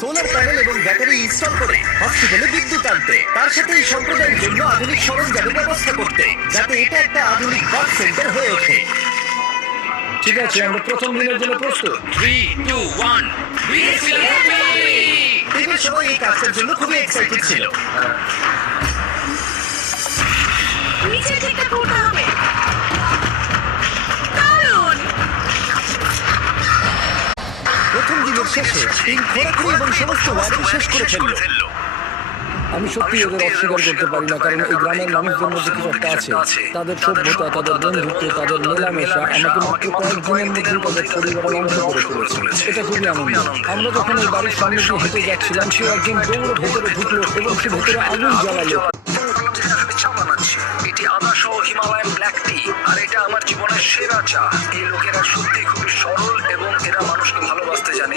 Solar panel এবং battery install করে হসপিটালে বিদ্যুৎ আনতে, তার সাথে এই সম্প্রদায়ের জন্য আধুনিক সরঞ্জামের ব্যবস্থা করতে, যাতে এটা একটা আধুনিক বার্থ সেন্টার হয়ে ওঠে। ঠিক আছে, আমরা প্রথম দিনের জন্য প্রস্তুত। 3, 2, 1 টিমের সবাই এই কাজটার জন্য খুবই এক্সাইটেড ছিল। নিচে থেকে করতে হবে। দারুণ! প্রথম দিনের শেষে টিম খোঁড়াখুড়ি এবং সমস্ত ওয়ারিং শেষ করে ফেললো। আমি সত্যি এদের অস্বীকার করতে পারি না, কারণ এই গ্রামের মানুষদের মধ্যে কিছু একটা আছে। তাদের সভ্যতা, তাদের বন্ধুত্ব, তাদের মেলামেশা আমাকে মাত্র কয়েকদিনের মধ্যেই তাদের পরিবারের অংশ করে তুলেছে। এটা খুবই আনন্দ। আমরা যখন এই বাড়ির সামনে দিয়ে হেঁটে যাচ্ছিলাম, সে একজন দৌড়ে ভেতরে ঢুকলো এবং সে ভেতরে আগুন জ্বালালো। এটি আদা সহ হিমালয়ান ব্ল্যাক টি, আর এটা আমার জীবনের সেরা চা। এই লোকেরা সত্যি খুবই সরল এবং এরা মানুষকে ভালোবাসতে জানে।